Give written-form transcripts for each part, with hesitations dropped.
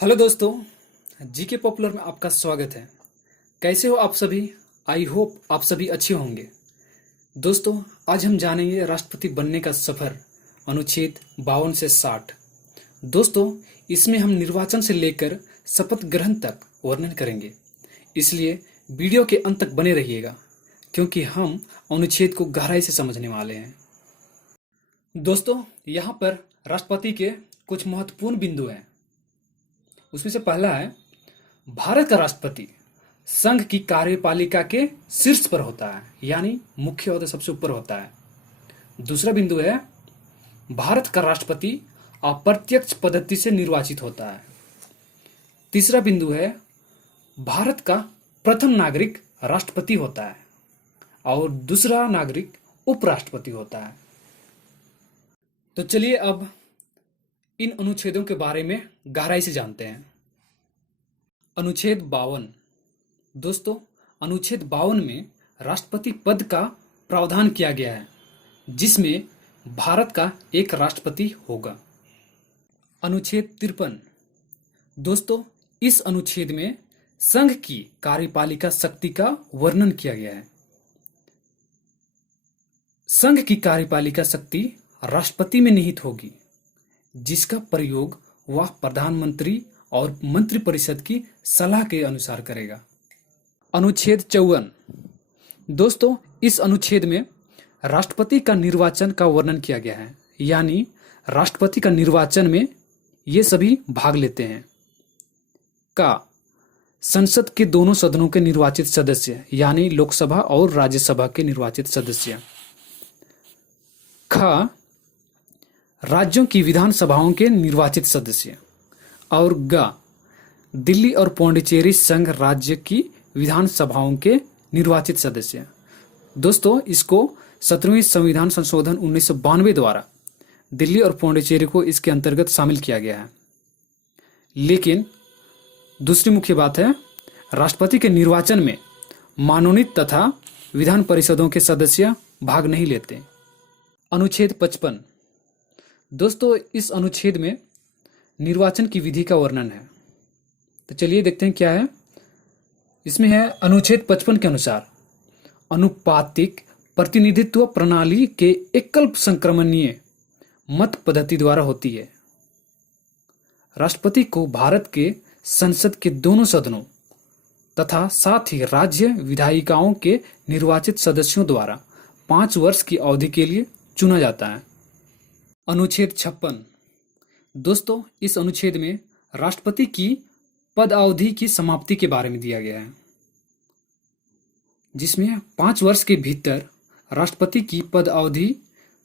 Hello दोस्तों, GK popular में आपका स्वागत है। कैसे हो आप सभी? आई होप आप सभी अच्छे होंगे। दोस्तों, आज हम जानेंगे राष्ट्रपति बनने का सफर, अनुच्छेद 52 से 60। दोस्तों, इसमें हम निर्वाचन से लेकर शपथ ग्रहण तक वर्णन करेंगे, इसलिए वीडियो के अंत तक बने रहिएगा, क्योंकि हम अनुच्छेद को गहराई से समझने वाले हैं। दोस्तों, यहाँ पर राष्ट्रपति के कुछ महत्वपूर्ण बिंदु हैं। उसमें से पहला है, भारत का राष्ट्रपति संघ की कार्यपालिका के शीर्ष पर होता है, यानी मुख्य ओहदे सबसे ऊपर होता है। दूसरा बिंदु है, भारत का राष्ट्रपति अप्रत्यक्ष पद्धति से निर्वाचित होता है। तीसरा बिंदु है, भारत का प्रथम नागरिक राष्ट्रपति होता है और दूसरा नागरिक उपराष्ट्रपति होता है। तो चलिए अब इन अनुच्छेदों के बारे में गहराई से जानते हैं। अनुच्छेद 52। दोस्तों, अनुच्छेद 52 में राष्ट्रपति पद का प्रावधान किया गया है, जिसमें भारत का एक राष्ट्रपति होगा। अनुच्छेद 53। दोस्तों, इस अनुच्छेद में संघ की कार्यपालिका शक्ति का वर्णन किया गया है। संघ की कार्यपालिका शक्ति राष्ट्रपति में निहित होगी, जिसका प्रयोग वह प्रधानमंत्री और मंत्रिपरिषद की सलाह के अनुसार करेगा। अनुच्छेद 54। दोस्तों, इस अनुच्छेद में राष्ट्रपति का निर्वाचन का वर्णन किया गया है, यानी राष्ट्रपति का निर्वाचन में ये सभी भाग लेते हैं। का संसद के दोनों सदनों के निर्वाचित सदस्य, यानी लोकसभा और राज्यसभा के निर्वाचित सदस्य। ख राज्यों की विधानसभाओं के निर्वाचित सदस्य। और ग दिल्ली और पौंडीचेरी संघ राज्य की विधानसभाओं के निर्वाचित सदस्य। दोस्तों, इसको 17वें संविधान संशोधन 1992 द्वारा दिल्ली और पौंडीचेरी को इसके अंतर्गत शामिल किया गया है। लेकिन दूसरी मुख्य बात है, राष्ट्रपति के निर्वाचन में मनोनीत तथा विधान परिषदों के सदस्य भाग नहीं लेते। अनुच्छेद 55। दोस्तों, इस अनुच्छेद में निर्वाचन की विधि का वर्णन है। तो चलिए देखते हैं क्या है। इसमें है, अनुच्छेद 55 के अनुसार अनुपातिक प्रतिनिधित्व प्रणाली के एकल संक्रमणीय मत पद्धति द्वारा होती है। राष्ट्रपति को भारत के संसद के दोनों सदनों तथा साथ ही राज्य विधायिकाओं के निर्वाचित सदस्यों द्वारा 5 वर्ष की अवधि के लिए चुना जाता है। अनुच्छेद 56। दोस्तों, इस अनुच्छेद में राष्ट्रपति की पद अवधि की समाप्ति के बारे में दिया गया है, जिसमें 5 वर्ष के भीतर राष्ट्रपति की पद अवधि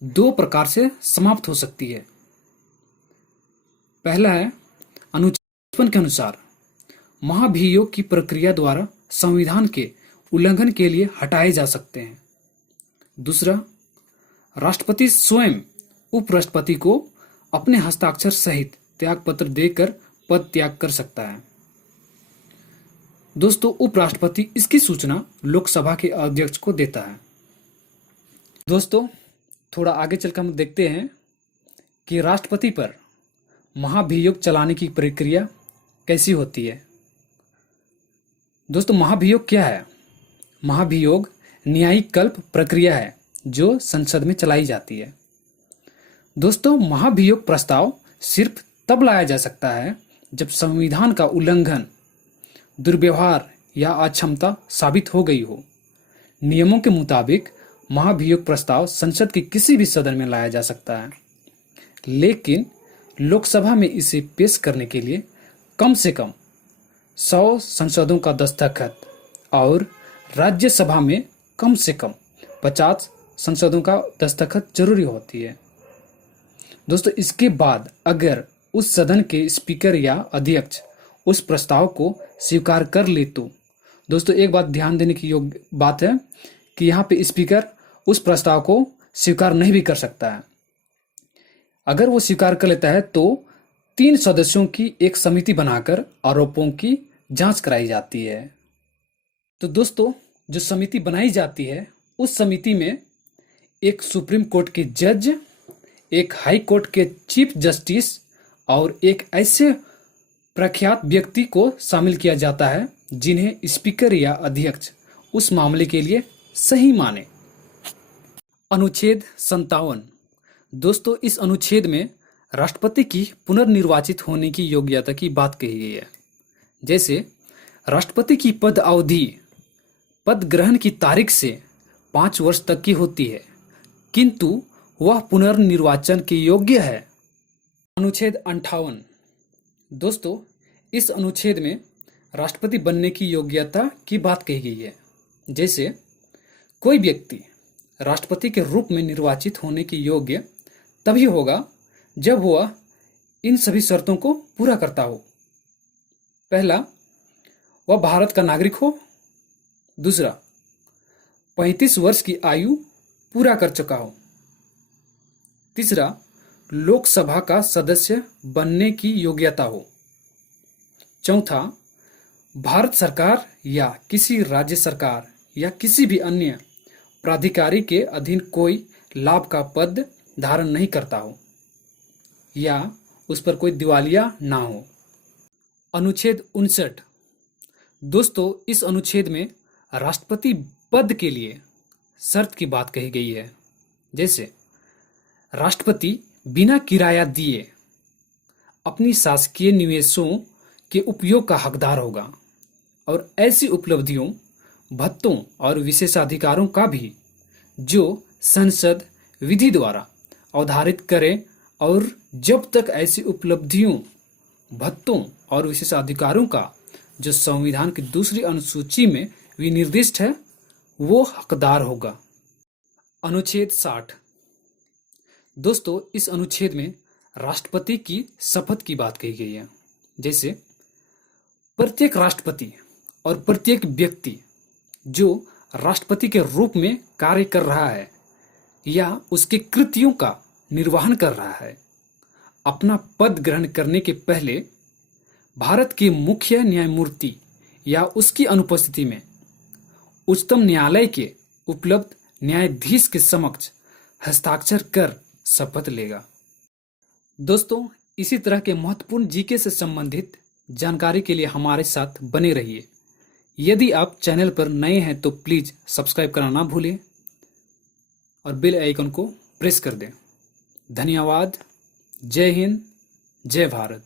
2 प्रकार से समाप्त हो सकती है। पहला है, अनुच्छेद 55 के अनुसार महाभियोग की प्रक्रिया द्वारा संविधान के उल्लंघन के लिए हटाए जा सकते हैं। दूसरा, राष्ट्रपति स्वयं उपराष्ट्रपति को अपने हस्ताक्षर सहित त्यागपत्र देकर पद त्याग कर सकता है। दोस्तों, उपराष्ट्रपति इसकी सूचना लोकसभा के अध्यक्ष को देता है। दोस्तों, थोड़ा आगे चलकर हम देखते हैं कि राष्ट्रपति पर महाभियोग चलाने की प्रक्रिया कैसी होती है। दोस्तों, महाभियोग क्या है? महाभियोग न्यायिक कल्प प्रक्रिया है जो संसद में चलाई जाती है। दोस्तों, महाभियोग प्रस्ताव सिर्फ तब लाया जा सकता है जब संविधान का उल्लंघन, दुर्व्यवहार या अक्षमता साबित हो गई हो। नियमों के मुताबिक महाभियोग प्रस्ताव संसद के किसी भी सदन में लाया जा सकता है, लेकिन लोकसभा में इसे पेश करने के लिए कम से कम 100 सांसदों का दस्तखत और राज्यसभा में कम से कम 50 सांसदों का दस्तखत जरूरी होती है। दोस्तों, इसके बाद अगर उस सदन के स्पीकर या अध्यक्ष उस प्रस्ताव को स्वीकार कर ले तो, दोस्तों एक बात ध्यान देने की योग्य बात है कि यहाँ पे स्पीकर उस प्रस्ताव को स्वीकार नहीं भी कर सकता है। अगर वो स्वीकार कर लेता है तो 3 सदस्यों की एक समिति बनाकर आरोपों की जांच कराई जाती है। तो दोस्तों, जो समिति बनाई जाती है, उस समिति में एक सुप्रीम कोर्ट के जज, एक हाई कोर्ट के चीफ जस्टिस और एक ऐसे प्रख्यात व्यक्ति को शामिल किया जाता है जिन्हें स्पीकर या अध्यक्ष उस मामले के लिए सही माने। अनुच्छेद 57। दोस्तों, इस अनुच्छेद में राष्ट्रपति की पुनर्निर्वाचित होने की योग्यता की बात कही गई है। जैसे राष्ट्रपति की पद अवधि पद ग्रहण की तारीख से 5 वर्ष तक की होती है, किंतु वह पुनर्निर्वाचन के योग्य है। अनुच्छेद 58। दोस्तों, इस अनुच्छेद में राष्ट्रपति बनने की योग्यता की बात कही गई है। जैसे कोई व्यक्ति राष्ट्रपति के रूप में निर्वाचित होने की योग्य तभी होगा जब वह इन सभी शर्तों को पूरा करता हो। पहला, वह भारत का नागरिक हो। दूसरा, 35 वर्ष की आयु पूरा कर चुका हो। तीसरा, लोकसभा का सदस्य बनने की योग्यता हो। चौथा, भारत सरकार या किसी राज्य सरकार या किसी भी अन्य प्राधिकारी के अधीन कोई लाभ का पद धारण नहीं करता हो या उस पर कोई दिवालिया ना हो। अनुच्छेद 59। दोस्तों, इस अनुच्छेद में राष्ट्रपति पद के लिए शर्त की बात कही गई है। जैसे राष्ट्रपति बिना किराया दिए अपनी शासकीय निवेशों के उपयोग का हकदार होगा और ऐसी उपलब्धियों, भत्तों और विशेषाधिकारों का भी जो संसद विधि द्वारा अवधारित करे और जब तक ऐसी उपलब्धियों, भत्तों और विशेषाधिकारों का जो संविधान की दूसरी अनुसूची में विनिर्दिष्ट है वो हकदार होगा। अनुच्छेद 60। दोस्तों, इस अनुच्छेद में राष्ट्रपति की शपथ की बात कही गई है। जैसे प्रत्येक राष्ट्रपति और प्रत्येक व्यक्ति जो राष्ट्रपति के रूप में कार्य कर रहा है या उसके कृत्यों का निर्वहन कर रहा है, अपना पद ग्रहण करने के पहले भारत के मुख्य न्यायमूर्ति या उसकी अनुपस्थिति में उच्चतम न्यायालय के उपलब्ध न्यायाधीश के समक्ष हस्ताक्षर कर शपथ लेगा। दोस्तों, इसी तरह के महत्वपूर्ण जीके से संबंधित जानकारी के लिए हमारे साथ बने रहिए। यदि आप चैनल पर नए हैं तो प्लीज सब्सक्राइब करना ना भूलें और बेल आइकन को प्रेस कर दें। धन्यवाद। जय हिंद, जय भारत।